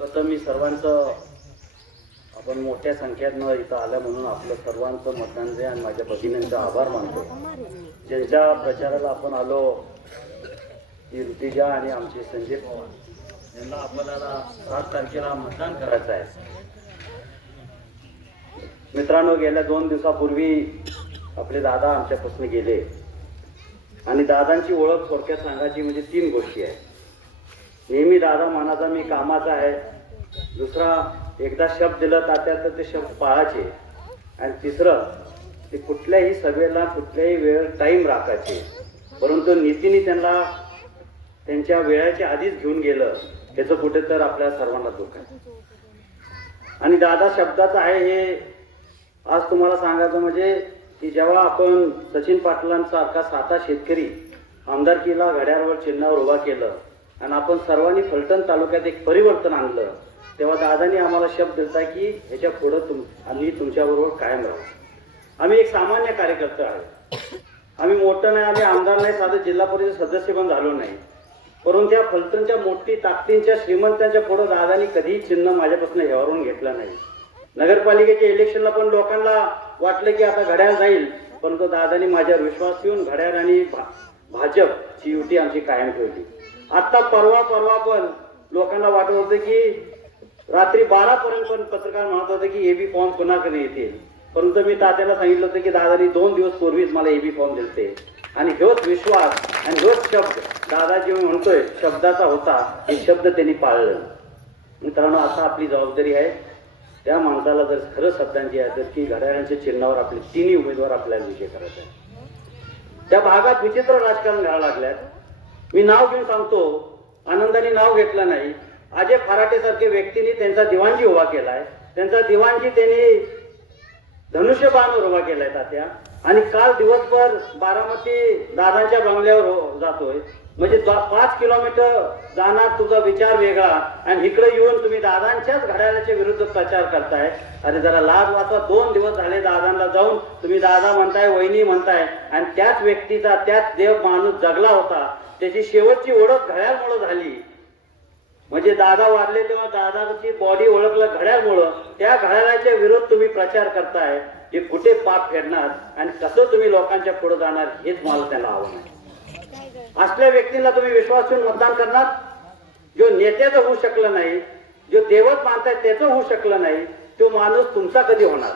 तसं मी सर्वांचं आपण मोठ्या संख्येनं इथं आलं म्हणून आपलं सर्वांचं मतदान दे आणि माझ्या भगिनींचा आभार मानतो. ज्यांच्या प्रचाराला आपण आलो ती ऋतिजा आणि आमचे संजय पवार यांना आपल्याला सात तारखेला मतदान करायचं आहे. मित्रांनो गेल्या दोन दिवसापूर्वी आपले दादा आमच्यापासून गेले. आणि दादांची ओळख थोडक्यात सांगायची म्हणजे तीन गोष्टी आहेत. नेहमी दादा मनाचा मी कामाचा आहे. दुसरा एकदा शब्द दिला तात्या तर ते शब्द पाळायचे. आणि तिसरं ते कुठल्याही सभेला कुठल्याही वेळ टाईम राखायचे. परंतु नीतीने त्यांना त्यांच्या वेळाच्या आधीच घेऊन गेलं. त्याचं कुठे तर आपल्या सर्वांना दुःख आहे. आणि दादा शब्दाचं आहे हे आज तुम्हाला सांगायचं म्हणजे की जेव्हा आपण सचिन पाटलांसारखा साता शेतकरी आमदारकीला घड्याळवर चिन्हावर उभा केलं आणि आपण सर्वांनी फलटण तालुक्यात एक परिवर्तन आणलं. तेव्हा दादानी आम्हाला शब्द दिला की ह्याच्या पुढं तुम आम्ही तुमच्याबरोबर कायम राहू. आम्ही एक सामान्य कार्यकर्ता आहे. आम्ही मोठं नाही आम्ही आमदार नाही साधं जिल्हा परिषद सदस्य पण झालो नाही. परंतु त्या फलटणच्या मोठी ताकदींच्या श्रीमंतांच्या पुढं दादानी कधीही चिन्ह माझ्यापासून हेवारून घेतलं नाही. नगरपालिकेच्या इलेक्शनला पण लोकांना वाटलं की आता घड्याळ जाईल. परंतु दादानी माझ्यावर विश्वास ठेवून घड्याळ आणि भा- भाजपची युती आमची कायम ठेवली. आता परवा परवा पण लोकांना वाटत होतं की रात्री बारा पर्यंत पण पत्रकार म्हणत होते की एबी फॉर्म कोणाकडे येतील? परंतु मी तात्याला सांगितलं होतं की दादानी दोन दिवस पूर्वीच मला एबी फॉर्म दिलते. आणि ह्योच विश्वास आणि हेच शब्द. दादा जे म्हणतोय शब्दाचा होता हे शब्द त्यांनी पाळलं. मित्रांनो आता आपली जबाबदारी आहे. त्या माणसाला जर खरं शब्दांची आहे तर की घड्याळांच्या चिन्हावर आपले तिन्ही उमेदवार आपल्याला विजय करायचा आहे त्या भागात विचित्र राजकारण घ्यायला लागल्यात मी नाव घेऊन सांगतो आनंदाने नाव घेतलं नाही. अजय फराटे सारखे व्यक्तीने त्यांचा दिवाणजी उभा केलाय. त्यांचा दिवाणजी त्यांनी धनुष्यबाणवर उभा केलाय तात्या. आणि काल दिवसभर बारामती दादांच्या बंगल्यावर हो- जातोय. म्हणजे पाच किलोमीटर जाणार तुझा विचार वेगळा आणि इकडे येऊन तुम्ही दादांच्याच घड्याळाच्या विरुद्ध प्रचार करताय. अरे जरा लाज वाचवा दोन दिवस झाले दादांना जाऊन तुम्ही दादा म्हणताय वहिनी म्हणताय आणि त्याच व्यक्तीचा त्याच देव माणूस जगला होता. त्याची शेवटची ओळख घड्याळमुळं झाली. म्हणजे दादा वारले तेव्हा दादाची बॉडी ओळखलं घड्याळमुळं. त्या घड्याळाच्या विरोध तुम्ही प्रचार करताय. हे कुठे पाप फेडणार आणि कसं तुम्ही लोकांच्या पुढे जाणार हेच मला त्याला आव्हान आहे असल्या व्यक्तींना तुम्ही विश्वास ठेवून मतदान करणार? जो नेत्याचं होऊ शकलं नाही जो देवत मानताय त्याचं होऊ शकलं नाही तो माणूस तुमचा कधी होणार?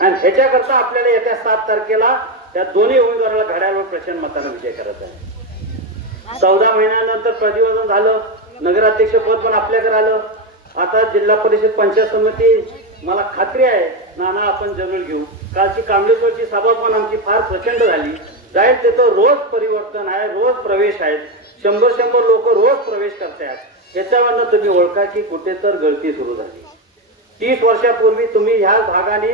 आणि ह्याच्याकरता आपल्याला येत्या सात तारखेला त्या दोन्ही उमेदवाराला घड्याळवर प्रचंड मतानं विजय करायचा आहे. चौदा महिन्यानंतर प्रतिवर्धन झालं नगराध्यक्ष पद पण आपल्याकडे आलं. आता जिल्हा परिषद पंचायत समिती मला खात्री आहे नाना आपण जरूर घेऊ. कालची कामलेश्वरची सभा पण आमची फार प्रचंड झाली. जाईल तिथं रोज परिवर्तन आहे रोज प्रवेश आहेत शंभर शंभर लोक रोज प्रवेश करतात याच्यावरनं तुम्ही ओळखा की कुठे तर गळती सुरू झाली. तीस वर्षापूर्वी तुम्ही ह्या भागाने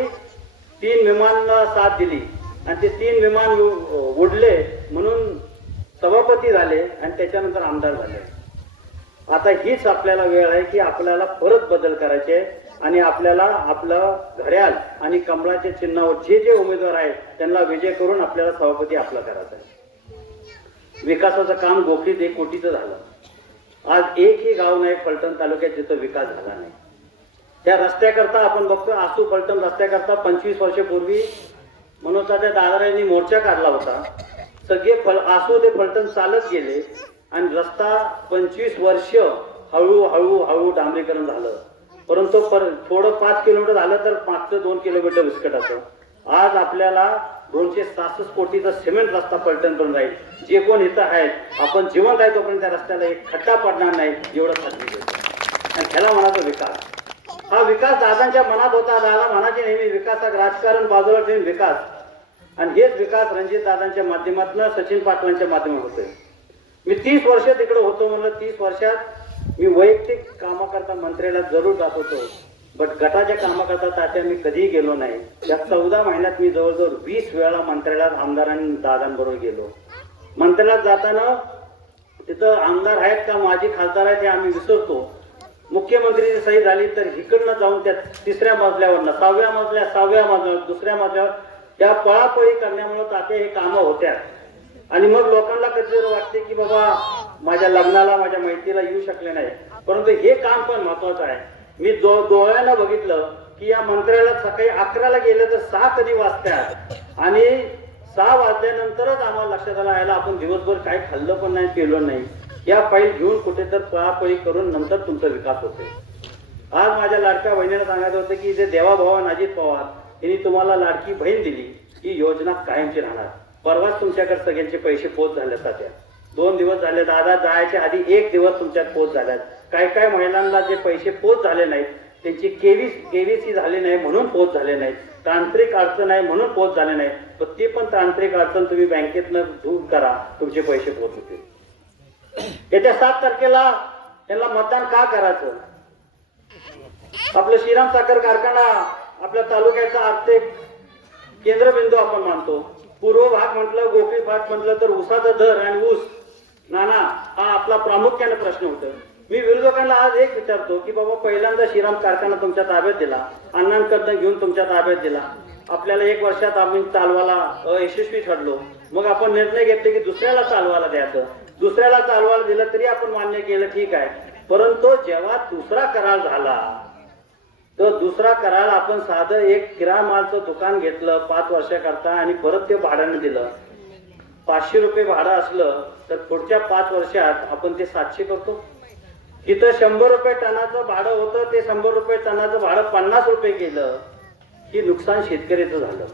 तीन विमानांना साथ दिली. आणि ते तीन विमान उडले म्हणून सभापती झाले आणि त्याच्यानंतर आमदार झाले. आता हीच आपल्याला वेळ आहे की आपल्याला परत बदल करायचे. आणि आपल्याला आपलं घड्याल आणि कमळाच्या चिन्हावर जे जे उमेदवार आहेत त्यांना विजय करून आपल्याला सभापती आपला करायचा आहे. विकासाचं काम गोखलीत एक कोटीचं झालं. आज एकही गाव नाही फलटण तालुक्यात जिथं विकास झाला नाही. त्या रस्त्याकरता आपण बघतो आसू फलटण रस्त्याकरता पंचवीस वर्षापूर्वी मनोज त्या दादारांनी मोर्चा काढला होता. सगळे फल आसू ते फलटण चालत गेले आणि रस्ता पंचवीस वर्ष हळूहळू हळू डांबरीकरण झालं. परंतु पर थोडं पाच किलोमीटर झालं तर मागचं दोन किलोमीटर विस्कटाचं आज आपल्याला दोनशे सहासष्ट कोटीचा सिमेंट रस्ता फलटण करून राहील जे कोण इथं आहेत आपण जिवंत आहे तोपर्यंत त्या रस्त्याला एक खड्डा पडणार नाही एवढं साध्य आणि ह्याला म्हणाचा विकास. हा विकास दादांच्या मनात होता दादा म्हणाचे नेहमी विकासात राजकारण बाजूला ठेवून विकास. आणि हेच विकास रणजित दादांच्या माध्यमातून सचिन पाटलांच्या माध्यमात होते मी तीस वर्ष तिकडे होतो म्हणलं तीस वर्षात मी वैयक्तिक कामाकरता मंत्र्याला जरूर जात होतो बट गटाच्या कामाकरता तात्या मी कधीही गेलो नाही. या चौदा महिन्यात मी जवळजवळ वीस वेळा मंत्र्याला आमदारांनी दादांबरोबर गेलो. मंत्र्याला जाताना तिथं आमदार आहेत का माजी खासदार आहेत हे आम्ही विसरतो. मुख्यमंत्री सही झाली तर इकडनं जाऊन त्या तिसऱ्या मजल्यावरनं सहाव्या मजल्या सहाव्या मजल्यावर दुसऱ्या मजल्यावर त्या पळापळी करण्यामुळे तात्या हे कामं होत्या. आणि मग लोकांना कधी वाटते की बाबा माझ्या लग्नाला माझ्या मैत्रीला येऊ शकले नाही. परंतु हे काम पण महत्वाचं आहे. मी दो डोळ्यानं बघितलं की या मंत्र्याला सकाळी अकराला गेलं तर सहा कधी वाजतात? आणि सहा वाजल्यानंतरच आम्हाला लक्षात आलं यायला आपण दिवसभर काय खाल्लं पण नाही पेलो नाही. या फाईल घेऊन कुठे तर पळापळी करून नंतर तुमचा विकास होते. आज माझ्या लाडक्या बहिणीला सांगायचं होतं की जे देवाभावान अजित पवार यांनी तुम्हाला लाडकी बहीण दिली. ही योजना कायमची राहणार. परवाच तुमच्याकडे सगळ्यांचे पैसे पोच झाले सध्या दोन दिवस झाले दादा जायच्या आधी एक दिवस तुमच्यात पोच झाल्यात काय काय महिलांना जे पैसे पोच झाले नाहीत त्यांची केवीस केवीसी झाली नाही म्हणून पोच झाले नाहीत. तांत्रिक अडचण आहे म्हणून पोच झाले नाही पण ते पण तांत्रिक अडचण तुम्ही बँकेतनं दूर करा. तुमचे पैसे पोच होतील. येत्या सात तारखेला त्यांना मतदान का करायचं? आपलं श्रीराम साखर कारखाना आपल्या तालुक्याचा आर्थिक केंद्रबिंदू आपण मानतो. पूर्व भाग म्हटलं गोपी भाग म्हटलं तर ऊसाचा दर आणि ऊस. नाना हा आपला प्रामुख्याने प्रश्न होता. मी विरोधकांना आज एक विचारतो की बाबा पहिल्यांदा श्रीराम कारखाना तुमच्या ताब्यात दिला अण्णांकडनं घेऊन तुमच्या ताब्यात दिला. आपल्याला एक वर्षात आम्ही चालवाला यशस्वी ठरलो. मग आपण निर्णय घेतले की दुसऱ्याला चालवायला द्यायचं. दुसऱ्याला चालवायला दिलं तरी आपण मान्य केलं ठीक आहे. परंतु जेव्हा दुसरा करार झाला तर दुसरा करार आपण साधं एक किराणा मालचं दुकान घेतलं पाच वर्षाकरता आणि परत ते भाड्याने दिलं. पाचशे रुपये भाडं असलं तर पुढच्या पाच वर्षात आपण ते सातशे करतो. इथं शंभर रुपये टनाचं भाडं होतं ते शंभर रुपये टनाचं भाडं पन्नास रुपये केलं की नुकसान शेतकऱ्याचं झालं.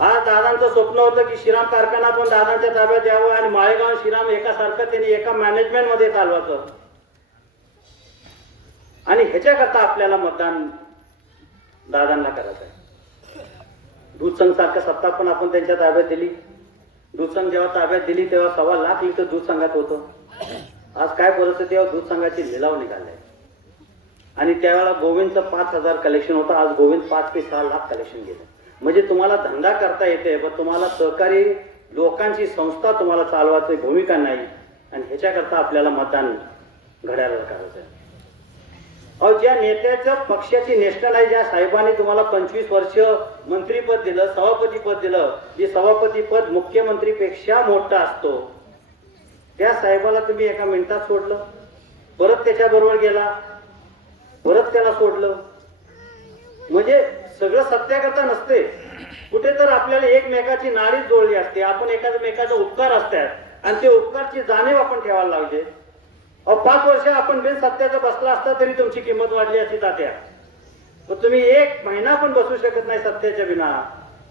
आज दादांचं स्वप्न होतं की श्रीराम कारखाना पण दादांच्या ताब्यात यावं आणि माळेगाव श्रीराम एकासारखं त्यांनी एका मॅनेजमेंटमध्ये चालवायचं. आणि ह्याच्याकरता आपल्याला मतदान दादांना करायचं आहे दूधसंघ सारखं सत्ता पण आपण त्यांच्या ताब्यात दिली. दूधसंघ जेव्हा ताब्यात दिली तेव्हा सव्वा लाख लिटर दूध संघात होतं. आज काय परिस्थिती तेव्हा दूध संघाची लिलाव आहे आणि त्यावेळेला गोविंदचं पाच हजार कलेक्शन होतं. आज गोविंद पाच ते सहा लाख कलेक्शन गेलं. म्हणजे तुम्हाला धंदा करता येते पण तुम्हाला सहकारी लोकांची संस्था तुम्हाला चालवायची भूमिका नाही. आणि ह्याच्याकरता आपल्याला मतदान घड्याला करायचं आहे अहो ज्या नेत्याच्या पक्षाची निष्ठा नाही ज्या साहेबांनी तुम्हाला पंचवीस वर्ष मंत्रीपद दिलं सभापतीपद दिलं जे सभापतीपद मुख्यमंत्रीपेक्षा मोठं असतो त्या साहेबाला तुम्ही एका मिनिटात सोडलं. परत त्याच्याबरोबर गेला. परत त्याला सोडलं. म्हणजे सगळं सत्याकरता नसते. कुठे तर आपल्याला एकमेकाची नाळीच जोडली असते. आपण एकामेकाचा उपकार असतात. आणि ते उपकारची जाणीव आपण ठेवायला लागते पाच वर्ष आपण बिन सत्याचा बसला असता तरी तुमची किंमत वाढली असती तात्या. मग तुम्ही एक महिना पण बसू शकत नाही सत्याच्या विना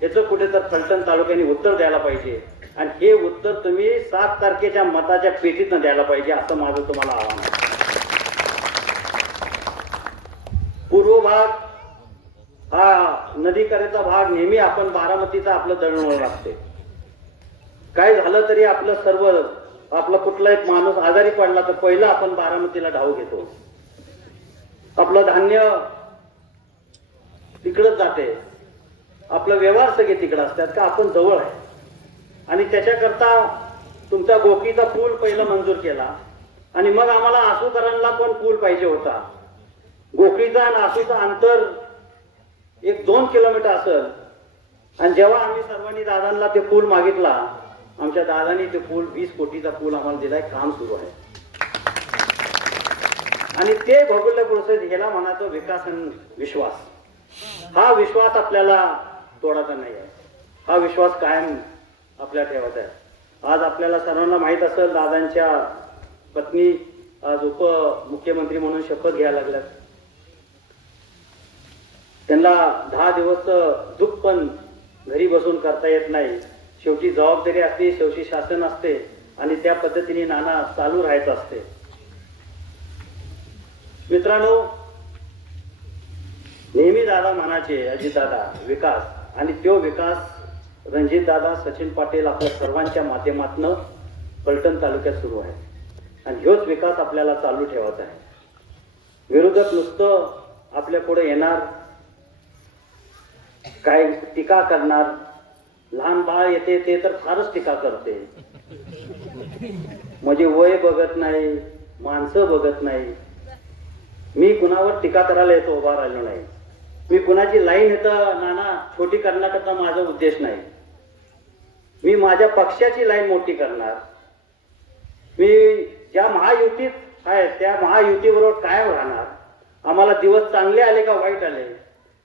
याचं कुठे तर फलटण तालुक्याने उत्तर द्यायला पाहिजे. आणि हे उत्तर तुम्ही सात तारखेच्या मताच्या पेटीतनं द्यायला पाहिजे असं माझं तुम्हाला आव्हान आहे. पूर्व भाग हा नदीकडेचा भाग नेहमी आपण बारामतीचा आपलं दळणवळण असते काय झालं तरी आपलं सर्व आपला कुठला एक माणूस आजारी पडला तर पहिला आपण बारामतीला धाव घेतो. आपलं धान्य तिकडच जाते. आपलं व्यवहार सगळे तिकडं असतात का आपण जवळ आहे. आणि त्याच्याकरता तुमचा गोकीचा पूल पहिला मंजूर केला. आणि मग आम्हाला आसूकरांना पण पूल पाहिजे होता. गोकळीचा आणि आसूचं अंतर एक दोन किलोमीटर असेल. आणि जेव्हा आम्ही सर्वांनी दादांना ते पूल मागितला आमच्या दादानी ते पूल वीस कोटीचा पूल आम्हाला दिलाय काम सुरू आहे. आणि ते भौगोलिक प्रोसेस ह्याला म्हणायचं विकास आणि विश्वास. हा विश्वास आपल्याला तोडायचा नाही आहे. हा विश्वास कायम आपल्या ठेवायचा आहे. आज आपल्याला सर्वांना माहीत असेल दादांच्या पत्नी आज उपमुख्यमंत्री म्हणून शपथ घ्यायला लागल्यात. त्यांना दहा दिवस दुःख पण घरी बसून करता येत नाही. शेवटी जबाबदारी असते शेवटी शासन असते आणि त्या पद्धतीने नाना चालू राहायचं असते. मित्रांनो नेहमी दादा म्हणाचे अजित दादा विकास. आणि तो विकास रणजित दादा सचिन पाटील आपल्या सर्वांच्या माध्यमातून पलटण तालुक्यात सुरू आहे. आणि ह्योच विकास आपल्याला चालू ठेवायचा आहे. विरोधक नुसतं आपल्या पुढे येणार काय टीका करणार लहान बाळ येते ते तर फारच टीका करते. म्हणजे वय बघत नाही माणसं बघत नाही. मी कुणावर टीका करायला येतो उभा राहिलो नाही. मी कुणाची लाईन येतं नाना छोटी करण्याकरता माझा उद्देश नाही. मी माझ्या पक्षाची लाईन मोठी करणार. मी ज्या महायुतीत आहे त्या महायुतीबरोबर कायम राहणार. आम्हाला दिवस चांगले आले का वाईट आले?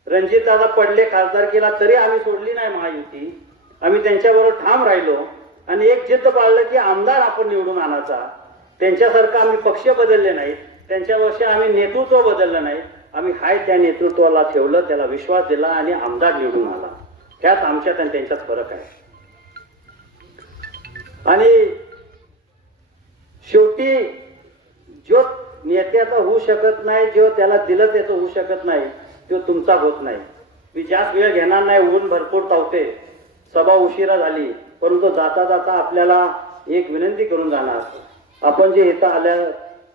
रणजित दादा पडले खासदारकीला तरी आम्ही सोडली नाही महायुती. आम्ही त्यांच्याबरोबर ठाम राहिलो आणि एक जिद्द पाळलं की आमदार आपण निवडून आणायचा. त्यांच्यासारखं आम्ही पक्ष बदलले नाहीत. त्यांच्यापेक्षा आम्ही नेतृत्व बदललं नाही. आम्ही हाय त्या नेतृत्वाला ठेवलं त्याला विश्वास दिला आणि आमदार निवडून आला. त्यात आमच्यात आणि त्यांच्यात फरक आहे. आणि शेवटी जो नेत्याचा होऊ शकत नाही जो त्याला दिलं त्याचं होऊ शकत नाही तो तुमचा होत नाही. मी जास्त वेळ घेणार नाही ऊन भरपूर तावते. सभा उशिरा झाली परंतु जाता जाता आपल्याला एक विनंती करून जाणार. आपण जे इथं आल्या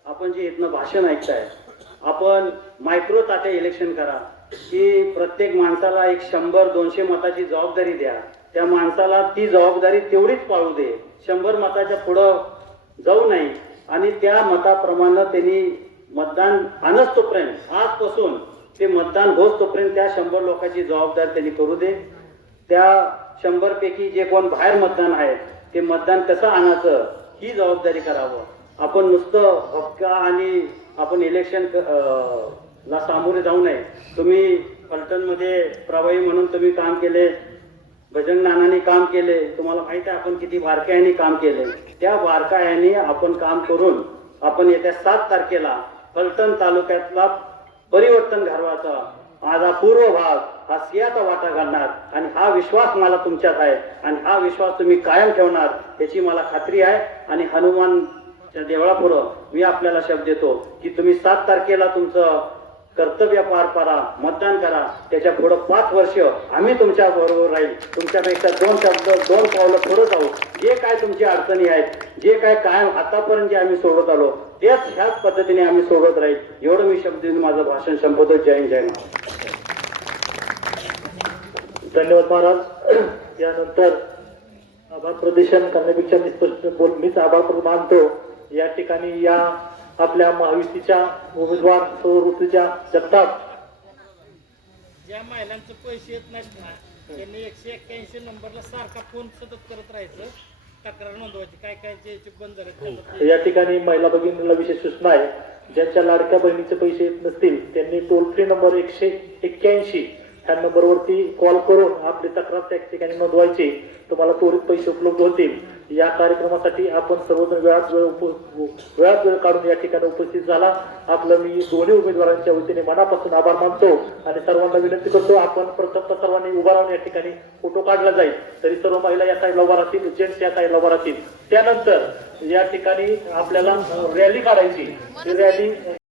आपण जे इथनं भाषण ऐकताय आपण मायक्रो ताटे इलेक्शन करा. की प्रत्येक माणसाला एक शंभर दोनशे मताची जबाबदारी द्या. त्या माणसाला ती जबाबदारी तेवढीच पाळू दे. शंभर मताच्या पुढं जाऊ नये. आणि त्या मताप्रमाणे त्यांनी मतदान आणच तोपर्यंत आजपासून ते मतदान होत तोपर्यंत त्या शंभर लोकांची जबाबदारी त्यांनी करू दे. त्या शंभर पैकी जे कोण बाहेर मतदान आहे ते मतदान कसं आणायचं ही जबाबदारी करावं. आपण नुसतं हक्का आणि आपण इलेक्शन ला सामोरे जाऊ नये. तुम्ही पलटणमध्ये प्रभावी म्हणून तुम्ही काम केले भजन काम केले तुम्हाला माहीत आहे आपण किती बारकायाने काम केले. त्या बारकायाने आपण काम करून आपण येत्या सात तारखेला फलटण तालुक्यातला परिवर्तन घडवायचा. माझा पूर्व भाग हा सियाचा वाटा घालणार आणि हा विश्वास मला तुमच्यात आहे आणि हा विश्वास तुम्ही कायम ठेवणार याची मला खात्री आहे. आणि हनुमानच्या देवळापुढं मी आपल्याला शब्द देतो की तुम्ही सात तारखेला तुमचं कर्तव्य पार पाडा मतदान करा. त्याच्या पुढं पाच वर्ष आम्ही तुमच्या बरोबर राहील. तुमच्यापेक्षा दोन शब्द दोन पावलं पुढं जाऊ. जे काय तुमची अडचणी आहेत जे काय कायम आतापर्यंत जे आम्ही सोडत आलो तेच ह्याच पद्धतीने आम्ही सोडत राहील. एवढं मी शब्द देऊन माझं भाषण संपवतो. जय जय महाराज. धन्यवाद महाराज. यानंतर आभार प्रदर्शन करण्यापेक्षा मी स्पष्ट बोल मीच आभार मानतो. या ठिकाणी या आपल्या महायुतीच्या उमेदवार सौर ऋतूच्या जगताप. ज्या महिलांचे पैसे येत नाहीत ना त्यांनी एकशे एक्क्याऐंशी नंबरला सारखा फोन सतत करत राहायचं. तक्रार नोंदवायची. काय काय जे बंद झाले या ठिकाणी महिला भगिनीला विशेष सूचना आहे. ज्यांच्या लाडक्या बहिणीचे पैसे येत नसतील त्यांनी टोल फ्री नंबर एकशे एक्क्याऐंशी ह्या नंबरवरती कॉल करून आपली तक्रार त्या ठिकाणी नोंदवायची. तुम्हाला त्वरित पैसे उपलब्ध होतील. या कार्यक्रमासाठी आपण सर्वजण वेळात वेळ उप- वेळात वेळ काढून या ठिकाणी उपस्थित झाला. आपलं मी दोन्ही उमेदवारांच्या वतीने मनापासून आभार मानतो आणि सर्वांना विनंती करतो आपण प्रथम सर्वांनी उभा राहून या ठिकाणी फोटो काढला जाईल. तरी सर्व महिला या साईडला उभा राहतील जेंट्स या साईडला उभा राहतील. त्यानंतर या ठिकाणी आपल्याला रॅली काढायची. रॅली